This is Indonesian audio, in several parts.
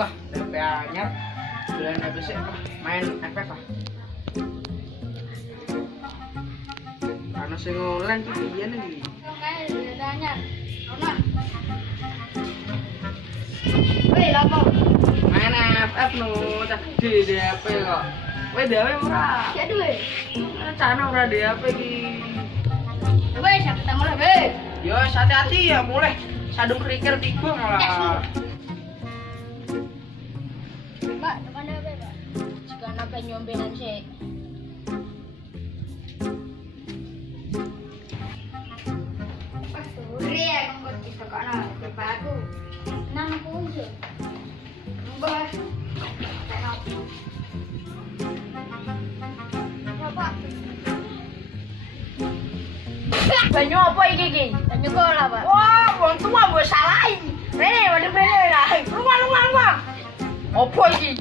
Wah, DP anyar. Bulan habis main FF ah. Karena sing online tuh dia nih. Kayak udah anyar. Ona. Weh, lapo? Main FF nu cak di DP kok. Weh dewe ora. Ya duwe. Cana ora DP iki. Weh, sampe ketemu lah, weh. Yo, hati-hati ya mulai. Sadung kerikil tiba malah. Mbak, tekan apa, Mbak? Jika napa nyombenan sih. Pas sore ya kok kita kono bapak aku. Nang punjo. Mbak. Bapak. Banyu apa iki? Banyu kola, Pak. Wah, wong tua mbok salahi. Rene, waduh rene lah. Rumah. Opo iki?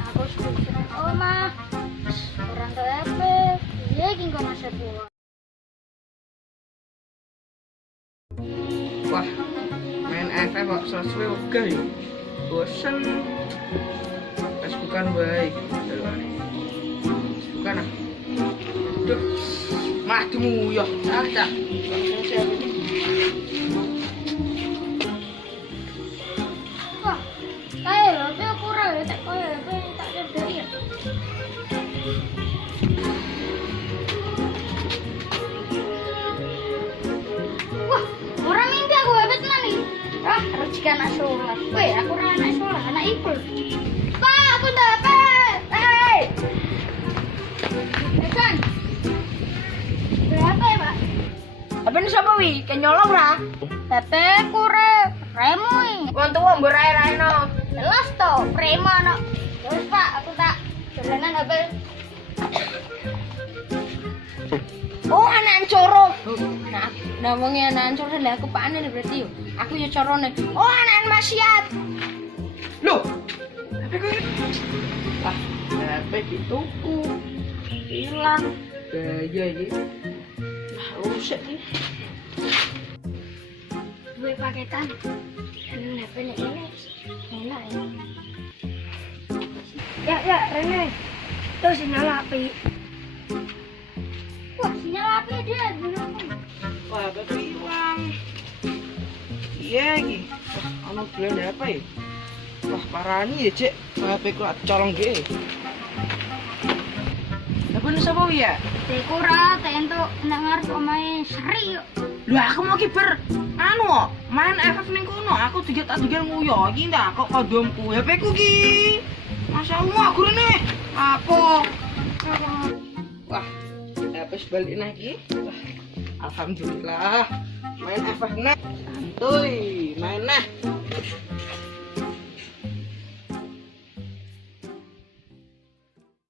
Aku setuju. Oh, Ma. Orang tua apa? Iya, gini kok masa tua. Wah, main FF kok sesuai wegah ya. Bosen. Bukan baik. Bukan ah. Duh. Mah demuyuh. Cak. Wah, kayak HP aku ora ya, tak kaya HP tak cedek ya. Wah, orang mimpi aku HP tenan nih. Ah, rezeki anak sholat. Weh, aku ora anak sholat, anak ipul. Pak, aku dapat. Hei. Kan. Berapa ya, Pak? Apa ini siapa wi? Kenyolong ra? HP ku remo. Wong tua mbok rae-raeno. Jelas toh, prema no. Terus Pak, aku tak dolanan HP. Oh, anak coro. Nah wong anak coro lah aku pakane berarti yo. Aku yo corone. Oh, anak maksiat. Loh. HP ku ah, HP dituku. Hilang. Gaya iki. Lah, rusak iki. Gue paketan. Ini HP ini. Enak ya. Ya, Rene. Tuh sinyal api. Wah, sinyal api dia belum. Wah, HP hilang. Iya iki. Wah, ono bulan apa ya? Wah, parani ya, Cek. HP ku colong ge. Apa nu sapa wi ya? Tekura, tentu nek ngarep omahe Sri yuk. Lho aku mau kiper anu main FF ning kono. Aku tak nguyo iki ndak kok kondomku. HP ku ki. Masyaallah aku rene. Apa? Wah, HP balik nah iki. Wah, alhamdulillah. Main FF nah. Santuy, main nah.